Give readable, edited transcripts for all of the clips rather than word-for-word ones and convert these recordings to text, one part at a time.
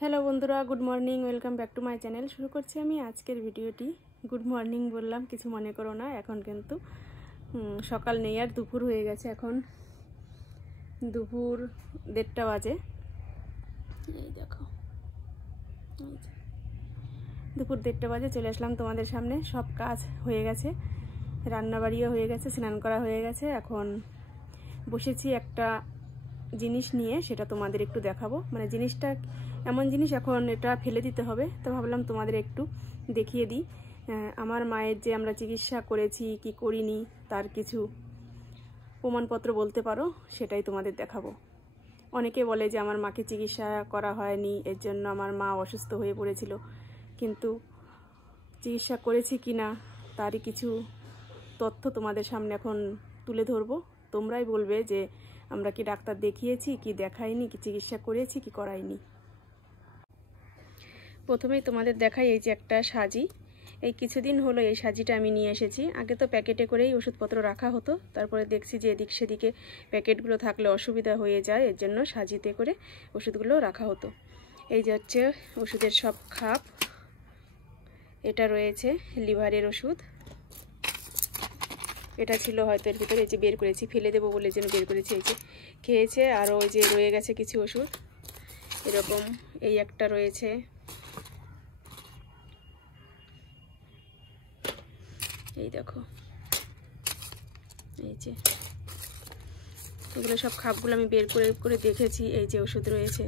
Hello বন্ধুরা, good morning, welcome back to my channel. শুরু করছি আমি আজকের ভিডিওটি। গুড মর্নিং বললাম, কিছু মনে করো না। এখন কিন্তু সকাল নেই, আর দুপুর হয়ে গেছে। এখন দুপুর 1:30 বাজে। এই দেখো, দুপুর 1:30 বাজে চলে আসলাম তোমাদের সামনে। সব কাজ হয়ে গেছে, রান্নাবাড়িও হয়ে গেছে, স্নান করা হয়ে গেছে। এখন বসেছি একটা জিনিস নিয়ে, সেটা তোমাদের একটু দেখাবো। মানে জিনিসটা এমন জিনিস, এখন এটা ফেলে দিতে হবে, তো ভাবলাম তোমাদের একটু দেখিয়ে দিই। আমার মায়ের যে আমরা চিকিৎসা করেছি কি করিনি, তার কিছু প্রমাণপত্র বলতে পারো, সেটাই তোমাদের দেখাবো। অনেকে বলে যে আমার মাকে চিকিৎসা করা হয়নি, এর জন্য আমার মা অসুস্থ হয়ে পড়েছিল, কিন্তু চিকিৎসা করেছি কি না তারই কিছু তথ্য তোমাদের সামনে এখন তুলে ধরবো। তোমরাই বলবে যে আমরা কি ডাক্তার দেখিয়েছি কি দেখাইনি, কি চিকিৎসা করেছি কি করাইনি। প্রথমেই তোমাদের দেখাই এই যে একটা সাজি। এই কিছুদিন হলো এই সাজিটা আমি নিয়ে এসেছি। আগে তো প্যাকেটে করেই ওষুধপত্র রাখা হতো, তারপরে দেখছি যে এদিক সেদিকে প্যাকেটগুলো থাকলে অসুবিধা হয়ে যায়, এর জন্য সাজিতে করে ওষুধগুলো রাখা হতো। এই যে হচ্ছে ওষুধের সব খাপ। এটা রয়েছে লিভারের ওষুধ। এটা ছিল হয়তো এর ভিতরে, এই যে বের করেছি, ফেলে দেবো বলে যেন বের করেছি। এই যে খেয়েছে, আরও ওই যে রয়ে গেছে কিছু ওষুধ এরকম। এই একটা রয়েছে, এই দেখো, এই যে এগুলো সব খাপগুলো আমি বের করে করে দেখেছি। এই যে ওষুধ রয়েছে,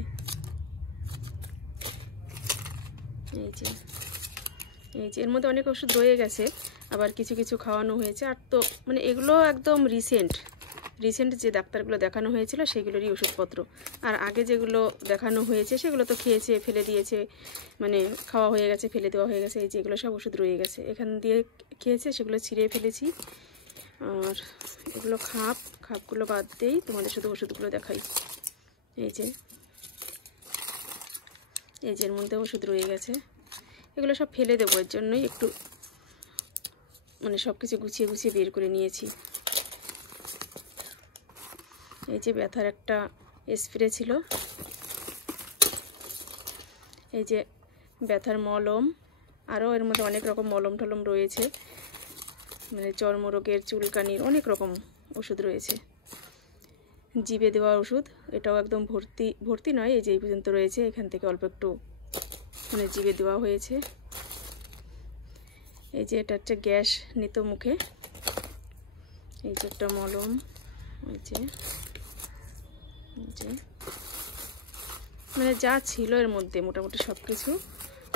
এই যে এর মধ্যে অনেক ওষুধ রয়ে গেছে, আবার কিছু কিছু খাওয়ানো হয়েছে। আর তো মানে এগুলো একদম রিসেন্ট যে ডাক্তারগুলো দেখানো হয়েছিল সেগুলোরই ওষুধপত্র। আর আগে যেগুলো দেখানো হয়েছে সেগুলো তো খেয়েছে, ফেলে দিয়েছে, মানে খাওয়া হয়ে গেছে, ফেলে দেওয়া হয়ে গেছে। এই যেগুলো সব ওষুধ রয়ে গেছে, এখান দিয়ে খেয়েছে, সেগুলো ছিঁড়ে ফেলেছি। আর এগুলো খাপগুলো বাদ দিয়েই তোমাদের শুধু ওষুধগুলো দেখাই। এই যে এর মধ্যে ওষুধ রয়ে গেছে, এগুলো সব ফেলে দেবো, এর জন্যই একটু মানে সব কিছু গুছিয়ে গুছিয়ে বের করে নিয়েছি। এই যে ব্যথার একটা স্প্রে ছিল, এই যে ব্যথার মলম, আরও এর মধ্যে অনেক রকম মলম টলম রয়েছে, মানে চর্মরোগের, চুলকানির অনেক রকম ওষুধ রয়েছে। জিভে দেওয়া ওষুধ, এটাও একদম ভর্তি নয়, এই যে এই পর্যন্ত রয়েছে, এখান থেকে অল্প একটু মানে জিভে দেওয়া হয়েছে। এই যে এটা হচ্ছে গ্যাস নিত মুখে, এই যে একটা মলম, এই যে মানে যা ছিল এর মধ্যে মোটামুটি সব কিছু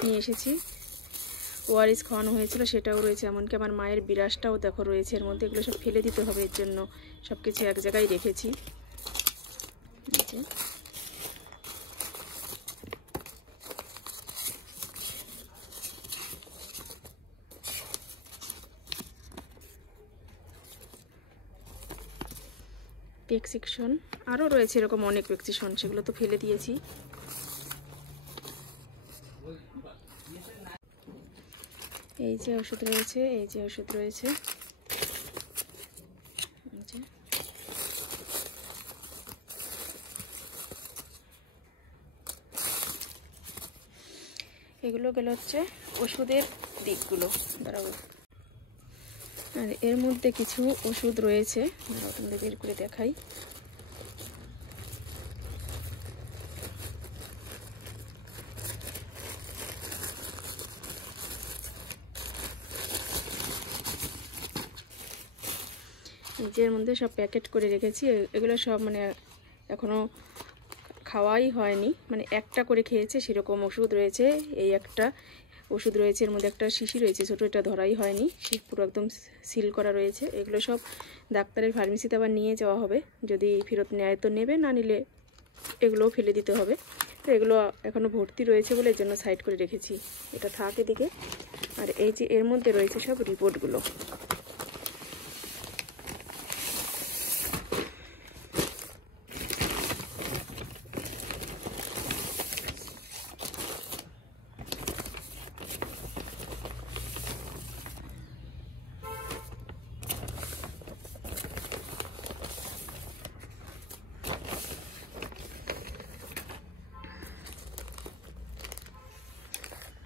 নিয়ে এসেছি। ওআরএস খাওয়ানো হয়েছিল, সেটাও রয়েছে, এমনকি আমার মায়ের বিরাসটাও দেখো রয়েছে এর মধ্যে। এগুলো সব ফেলে দিতে হবে, এর জন্য সব কিছু এক জায়গায় রেখেছি। প্রেসক্রিপশন আরও রয়েছে এরকম অনেক প্রেসক্রিপশন, সেগুলো তো ফেলে দিয়েছি। এই যে ওষুধ রয়েছে, এই যে ওষুধ রয়েছে, এগুলো গেল হচ্ছে ওষুধের দিকগুলো। দাঁড়াবো, আর এর মধ্যে কিছু ওষুধ রয়েছে, তোমাদের বের করে দেখাই। এর মধ্যে সব প্যাকেট করে রেখেছি। এগুলো সব মানে এখনো খাওয়াই হয়নি, মানে একটা করে খেয়েছে সেরকম ওষুধ রয়েছে। এই একটা ওষুধ রয়েছে, এর মধ্যে একটা শিশি রয়েছে ছোটো, এটা ধরাই হয়নি, পুরো একদম সিল করা রয়েছে। এগুলো সব ডাক্তারের ফার্মেসিতে আবার নিয়ে যাওয়া হবে, যদি ফেরত নেয় তো নেবে, না নিলে এগুলোও ফেলে দিতে হবে। তো এগুলো এখনও ভর্তি রয়েছে বলে এর জন্য সাইড করে রেখেছি, এটা থাক এদিকে। আর এই যে এর মধ্যে রয়েছে সব রিপোর্টগুলো।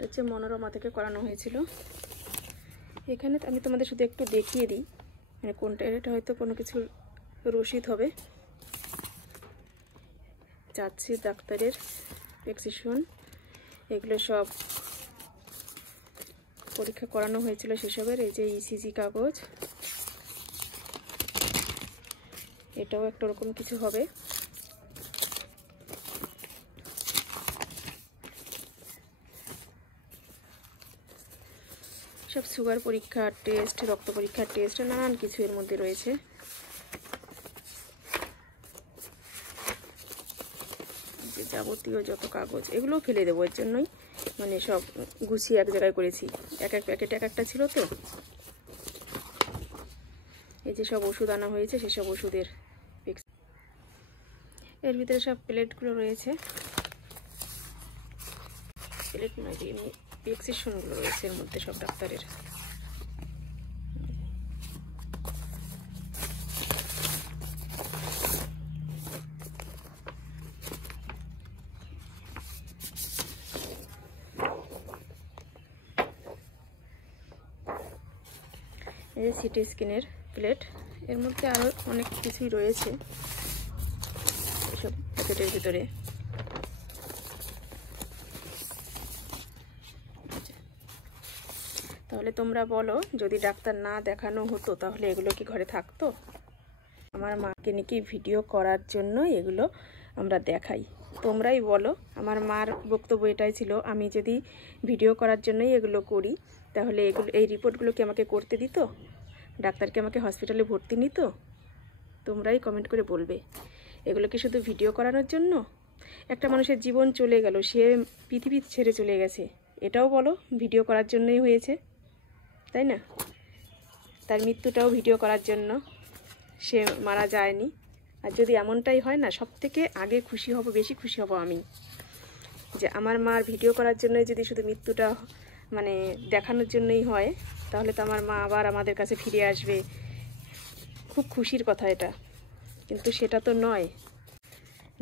হচ্ছে মনোরমা থেকে করানো হয়েছিল। এখানে আমি তোমাদের শুধু একটু দেখিয়ে দিই, মানে কোনটা, এটা হয়তো কোনো কিছুর রসিদ হবে। যাচ্ছে ডাক্তারের প্রেসক্রিপশন, এগুলো সব পরীক্ষা করানো হয়েছিল সেসবের। এই যে ইসিজি কাগজ, এটাও একটা রকম কিছু হবে। সব সুগার পরীক্ষার টেস্ট, রক্ত পরীক্ষার টেস্ট, নানান কিছু এর মধ্যে রয়েছে। যে যাবতীয় যত কাগজ, এগুলোও ফেলে দেবো, এর জন্যই মানে সব গুছিয়ে এক জায়গায় করেছি। এক এক প্যাকেট এক একটা ছিল তো। এই যে সব ওষুধ আনা হয়েছে, সেসব ওষুধের এর ভিতরে সব প্লেটগুলো রয়েছে। প্লেট নয়, যে এমনি প্রেসক্রিপশনগুলো রয়েছে এর মধ্যে সব ডাক্তারের। এই যে সিটি স্ক্যানের প্লেট, এর মধ্যে আরও অনেক কিছুই রয়েছে এসব প্যাকেটের ভিতরে। তাহলে তোমরা বলো, যদি ডাক্তার না দেখানো হতো তাহলে এগুলো কি ঘরে থাকতো? আমার মাকে নাকি ভিডিও করার জন্য এগুলো আমরা দেখাই। তোমরাই বলো, আমার মার বক্তব্য এটাই ছিল, আমি যদি ভিডিও করার জন্যই এগুলো করি তাহলে এই রিপোর্টগুলো কি আমাকে করতে দিত? ডাক্তারকে আমাকে হসপিটালে ভর্তি নিত? তোমরাই কমেন্ট করে বলবে। এগুলো কি শুধু ভিডিও করানোর জন্য? একটা মানুষের জীবন চলে গেল, সে পৃথিবী ছেড়ে চলে গেছে, এটাও বলো ভিডিও করার জন্যই হয়েছে, তাই না? তার মৃত্যুটাও ভিডিও করার জন্য, সে মারা যায়নি। আর যদি এমনটাই হয় না, সব থেকে আগে খুশি হব, বেশি খুশি হব আমি, যে আমার মার ভিডিও করার জন্যই যদি শুধু মৃত্যুটা মানে দেখানোর জন্যই হয়, তাহলে তো আমার মা আবার আমাদের কাছে ফিরে আসবে। খুব খুশির কথা এটা, কিন্তু সেটা তো নয়।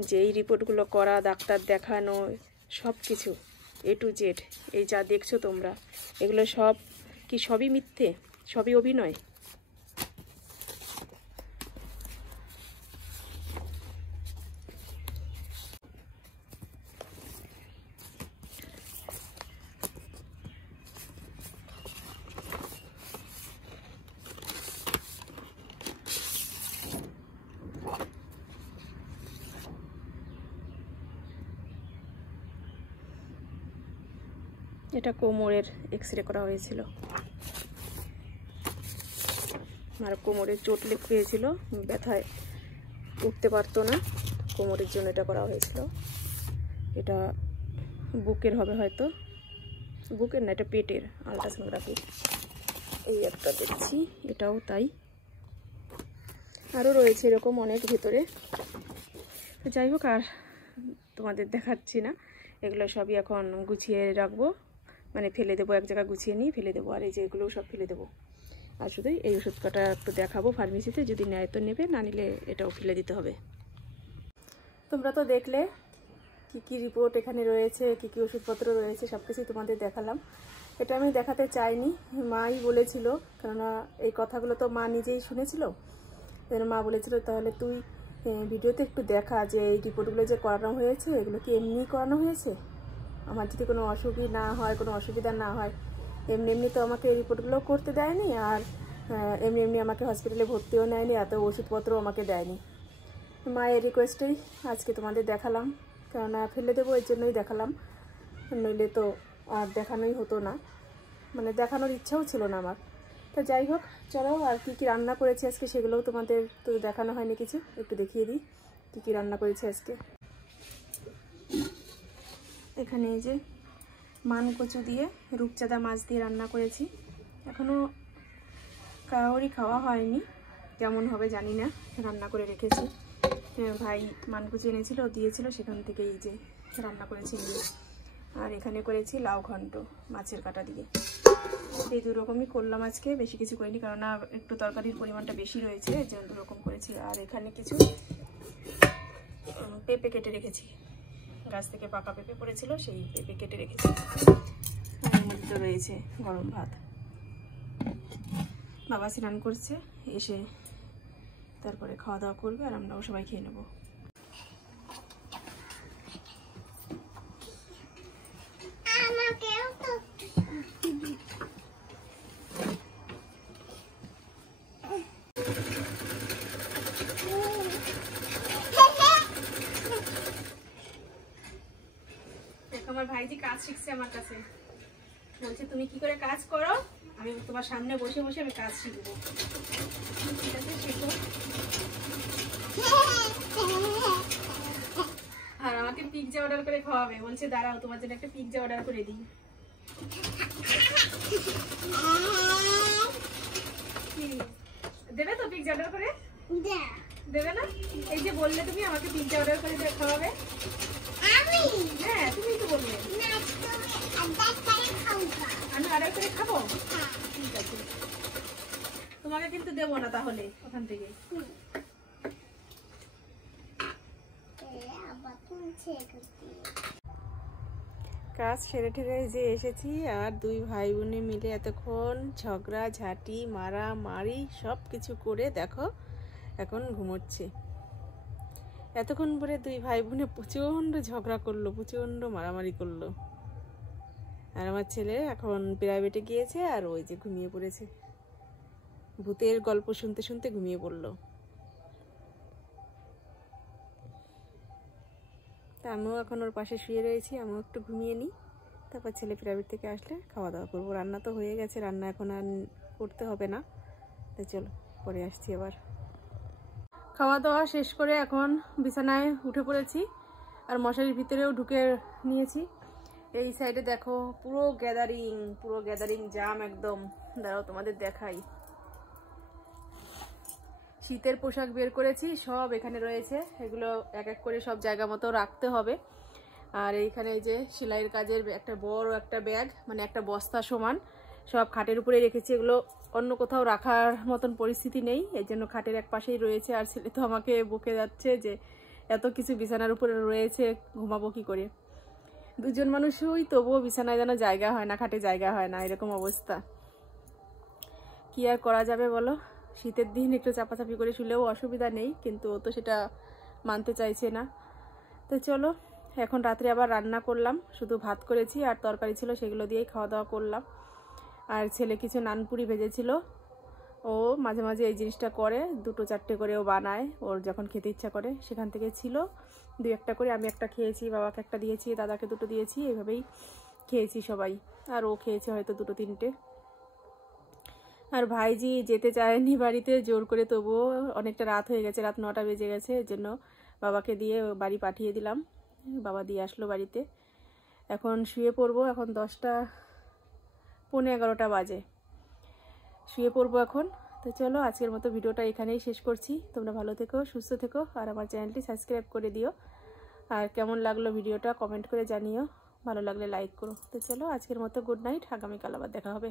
যে এই রিপোর্টগুলো করা, ডাক্তার দেখানো, সব কিছু A to Z, এই যা দেখছো তোমরা, এগুলো সব কি সবই মিথ্যে, সবই অভিনয়? এটা কোমরের এক্সরে করা হয়েছিল। আমার কোমরে চোট পেয়েছিল, ব্যথায় উঠতে পারতো না, কোমরের জন্য এটা করা হয়েছিল। এটা বুকের হবে হয়তো, বুকের না, এটা পেটের আলট্রাসোনোগ্রাফি। এই একটা দেখছি, এটাও তাই। আরও রয়েছে এরকম অনেক ভেতরে। যাই হোক, আর তোমাদের দেখাচ্ছি না, এগুলো সবই এখন গুছিয়ে রাখবো, মানে ফেলে দেবো, এক জায়গায় গুছিয়ে নিয়ে ফেলে দেবো। আর এই যে এগুলোও সব ফেলে দেবো। আর শুধু এই ওষুধ কটা একটু দেখাবো ফার্মেসিতে, যদি নেয় তো নেবে, না নিলে এটাও ফেলে দিতে হবে। তোমরা তো দেখলে কি কি রিপোর্ট এখানে রয়েছে, কি কি ওষুধপত্র রয়েছে, সব কিছুই তোমাদের দেখালাম। এটা আমি দেখাতে চাইনি, মাই বলেছিল, কেননা এই কথাগুলো তো মা নিজেই শুনেছিল। মা বলেছিল তাহলে তুই ভিডিওতে একটু দেখা যে এই রিপোর্টগুলো যে করানো হয়েছে, এগুলো কি এমনি করানো হয়েছে? আমার যদি কোনো অসুবিধা না হয়, এমনি এমনি তো আমাকে এই রিপোর্টগুলো করতে দেয়নি, আর এমনি এমনি আমাকে হসপিটালে ভর্তিও নেয়নি, এত ওষুধপত্রও আমাকে দেয়নি। মায়ের রিকোয়েস্টেই আজকে তোমাদের দেখালাম, কেননা ফেলে দেবো এর জন্যই দেখালাম, নইলে তো আর দেখানোই হতো না, মানে দেখানোর ইচ্ছাও ছিল না আমার। তো যাই হোক, চলো, আর কি কি রান্না করেছি আজকে সেগুলোও তোমাদের তো দেখানো হয়নি কিছু, একটু দেখিয়ে দিই কী কী রান্না করেছি আজকে। এখানে এই যে মানকচু দিয়ে রূপচাঁদা মাছ দিয়ে রান্না করেছি। এখনও কাউরি খাওয়া হয়নি, কেমন হবে জানি না, রান্না করে রেখেছি। ভাই মানকচু এনেছিল, দিয়েছিল, সেখান থেকে এই যে রান্না করেছি নিয়ে। আর এখানে করেছি লাউ ঘন্ট মাছের কাঁটা দিয়ে। এই দু রকমই করলাম আজকে, বেশি কিছু করিনি, কারণ একটু তরকারির পরিমাণটা বেশি রয়েছে, এর জন্য দু রকম করেছি। আর এখানে কিছু পেঁপে কেটে রেখেছি, গাছ থেকে পাকা পেঁপে পড়েছিল, সেই পেঁপে কেটে রেখেছি। তো রয়েছে গরম ভাত। বাবা স্নান করছে, এসে তারপরে খাওয়া দাওয়া করবে আর আমরাও সবাই খেয়ে নেবো। আমার ভাইজি কাজ শিখছে আমার কাছে, বলছে তুমি কি করে কাজ করো, আমি তোমার সামনে বসে বসে আমি কাজ শিখবো। ঠিক আছে, শিখো। আর আমাকে পিৎজা অর্ডার করে খাওয়াবে, বলছে দাঁড়াও তোমার জন্য একটা পিৎজা অর্ডার করে দিই। দেবে তো পিৎজা অর্ডার করে? দেবে না? এই যে বললে তুমি আমাকে পিৎজা অর্ডার করে খাওয়াবে। হ্যাঁ, তুমি তো বললে আমি অর্ডার করে খাবো। ঠিক আছে, তোমাকে কিন্তু দেবো না তাহলে ওখান থেকে। কাজ সেরে ঠেরে যে এসেছি, আর দুই ভাই বোনে মিলে এতক্ষণ ঝগড়া ঝাঁটি মারামারি সব কিছু করে দেখো এখন ঘুমোচ্ছে। এতক্ষণ পরে দুই ভাই বোনে প্রচণ্ড ঝগড়া করলো, প্রচণ্ড মারামারি করলো। আর আমার ছেলে এখন প্রাইভেটে গিয়েছে, আর ওই যে ঘুমিয়ে পড়েছে, ভূতের গল্প শুনতে শুনতে ঘুমিয়ে পড়লো। তা আমিও এখন ওর পাশে শুয়ে রয়েছি, আমিও একটু ঘুমিয়ে নিই, তারপর ছেলে প্রাইভেট থেকে আসলে খাওয়া দাওয়া করবো। রান্না তো হয়ে গেছে, রান্না এখন আর করতে হবে না। তাই চলো পরে আসছি আবার। খাওয়া দাওয়া শেষ করে এখন বিছানায় উঠে পড়েছি, আর মশারির ভিতরেও ঢুকে নিয়েছি। এই সাইডে দেখো পুরো গ্যাদারিং জাম একদম। দাঁড়াও তোমাদের দেখাই। শীতের পোশাক বের করেছি, সব এখানে রয়েছে, এগুলো এক এক করে সব জায়গা মতো রাখতে হবে। আর এইখানে এই যে সেলাইয়ের কাজের একটা বড় একটা ব্যাগ, মানে একটা বস্তা সমান, সব খাটের উপরে রেখেছি। এগুলো অন্য কোথাও রাখার মতন পরিস্থিতি নেই, এই জন্য খাটের এক পাশেই রয়েছে। আর ছেলে তো আমাকে বকে যাচ্ছে যে এত কিছু বিছানার উপরে রয়েছে, ঘুমাবো কি করে। দুজন মানুষই তবুও বিছানায় যেন জায়গা হয় না, খাটে জায়গা হয় না, এরকম অবস্থা। কি আর করা যাবে বলো, শীতের দিন একটু চাপাচাপি করে শুলেও অসুবিধা নেই, কিন্তু ও তো সেটা মানতে চাইছে না। তো চলো এখন রাত্রে আবার রান্না করলাম, শুধু ভাত করেছি আর তরকারি ছিল, সেগুলো দিয়েই খাওয়া দাওয়া করলাম। আর ছেলে কিছু নানপুরি ভেজেছিল, ও মাঝে মাঝে এই জিনিসটা করে, 2-4টে করে ও বানায়, ওর যখন খেতে ইচ্ছা করে। সেখান থেকে ছিল 2-1টা করে, আমি একটা খেয়েছি, বাবাকে একটা দিয়েছি, দাদাকে 2টো দিয়েছি, এইভাবেই খেয়েছি সবাই। আর ও খেয়েছে হয়তো 2-3টে। আর ভাইজি যেতে চায়নি বাড়িতে, জোর করে, তবুও অনেকটা রাত হয়ে গেছে, রাত 9টা বেজে গেছে, এর জন্য বাবাকে দিয়ে বাড়ি পাঠিয়ে দিলাম। বাবা দিয়ে আসলো বাড়িতে। এখন শুয়ে পড়বো, এখন 10টা 11:15 বাজে, শুয়ে পড়বো এখন। তো চলো আজকের মতো ভিডিওটা এখানেই শেষ করছি। তোমরা ভালো থেকো, সুস্থ থেকো, আর আমার চ্যানেলটি সাবস্ক্রাইব করে দিও। আর কেমন লাগলো ভিডিওটা কমেন্ট করে জানিও, ভালো লাগলে লাইক করো। তো চলো আজকের মতো গুড নাইট, আগামীকাল আবার দেখা হবে।